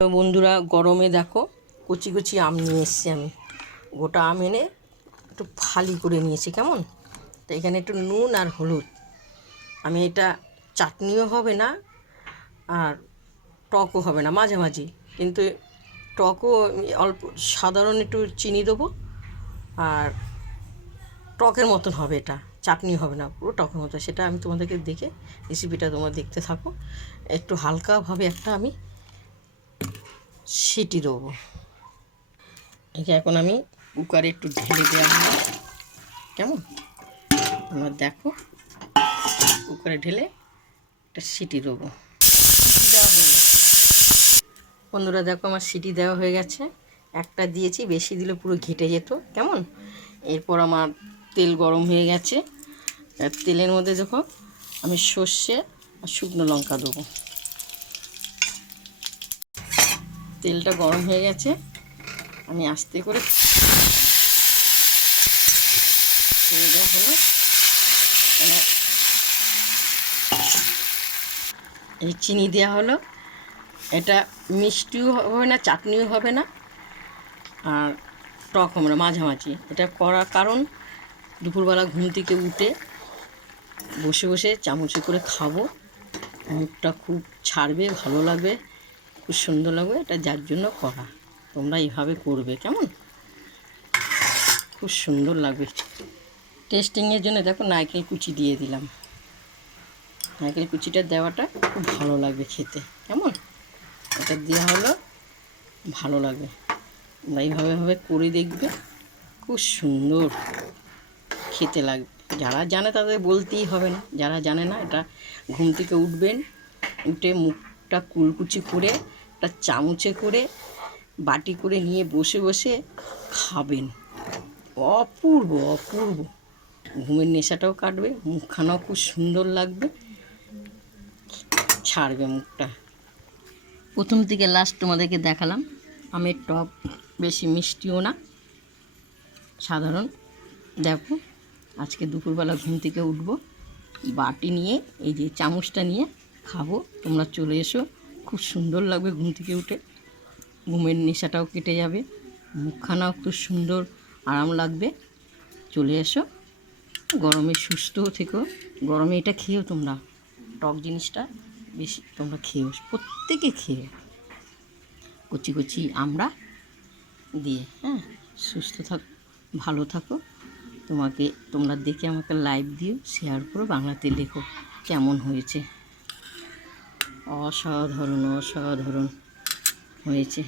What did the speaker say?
তো বন্ধুরা, গরমে দেখো কচি কচি আম নিয়ে এসেছি আমি। গোটা আম এনে একটু ফালি করে নিয়েছি, কেমন। তো এখানে একটু নুন আর হলুদ। আমি এটা চাটনিও হবে না আর টকও হবে না, মাঝামাঝি। কিন্তু টকও অল্প, সাধারণ একটু চিনি দেবো আর টকের মতন হবে, এটা চাটনি হবে না, পুরো টকের মতো। সেটা আমি তোমাদেরকে দেখে রেসিপিটা তোমরা দেখতে থাকো। একটু হালকাভাবে একটা আমি সিটি দেবো। এখন আমি কুকারে একটু ঢেলে দেওয়া হলো, কেমন। তোমরা দেখো, কুকারে ঢেলে একটা সিটি দেবো। সিটি দেওয়া হয়ে গেছে বন্ধুরা, দেখো আমার সিটি দেওয়া হয়ে গেছে। একটা দিয়েছি, বেশি দিলে পুরো ঘেটে যেত, কেমন। এরপর আমার তেল গরম হয়ে গেছে। তেলের মধ্যে দেখো আমি সর্ষে আর শুকনো লঙ্কা দেবো। তেলটা গরম হয়ে গেছে, আমি আস্তে করে ছেড়ে দেওয়া হলো। এই চিনি দেওয়া হলো। এটা মিষ্টিও হবে না, চাটনিও হবে না, আর টক হবে না, মাঝামাঝি। এটা করার কারণ, দুপুরবেলা ঘুম থেকে উঠে বসে বসে চামচে করে খাবো, মুখটা খুব ছাড়বে, ভালো লাগবে, খুব সুন্দর লাগবে। এটা যার জন্য করা, তোমরা এইভাবে করবে, কেমন। খুব সুন্দর লাগবে। টেস্টিংয়ের জন্য দেখো নারকেল কুচি দিয়ে দিলাম। নারকেল কুচিটা দেওয়াটা খুব ভালো লাগবে খেতে, কেমন। এটা দেওয়া হলো, ভালো লাগবে। তোমরা এইভাবে করে দেখবে, খুব সুন্দর খেতে লাগবে। যারা জানে তাদের বলতেই হবে না, যারা জানে না, এটা ঘুম থেকে উঠবেন, উঠে মুখটা কুলকুচি করে একটা চামচে করে বাটি করে নিয়ে বসে বসে খাবেন। অপূর্ব অপূর্ব, ঘুমের নেশাটাও কাটবে, মুখখানাও খুব সুন্দর লাগবে, ছাড়বে মুখটা। প্রথম থেকে লাস্ট তোমাদেরকে দেখালাম। আমের টক, বেশি মিষ্টিও না, সাধারণ। দেখো, আজকে দুপুরবেলা ঘুম থেকে উঠবো, বাটি নিয়ে, এই যে চামচটা নিয়ে খাবো। তোমরা চলে এসো, খুব সুন্দর লাগবে। ঘুম থেকে উঠে ঘুমের নেশাটাও কেটে যাবে, মুখখানাও খুব সুন্দর আরাম লাগবে। চলে এসো, গরমে সুস্থও থেকো। গরমে এটা খেয়েও তোমরা, টক জিনিসটা বেশি তোমরা খেয়েও, প্রত্যেকে খেয়ে, কচি কচি আমরা দিয়ে। হ্যাঁ, সুস্থ থাকো, ভালো থাকো। তোমরা দেখে আমাকে লাইক দিও, শেয়ার করো, বাংলাতে লেখো কেমন হয়েছে। অসাধারণ অসাধারণ হয়েছে।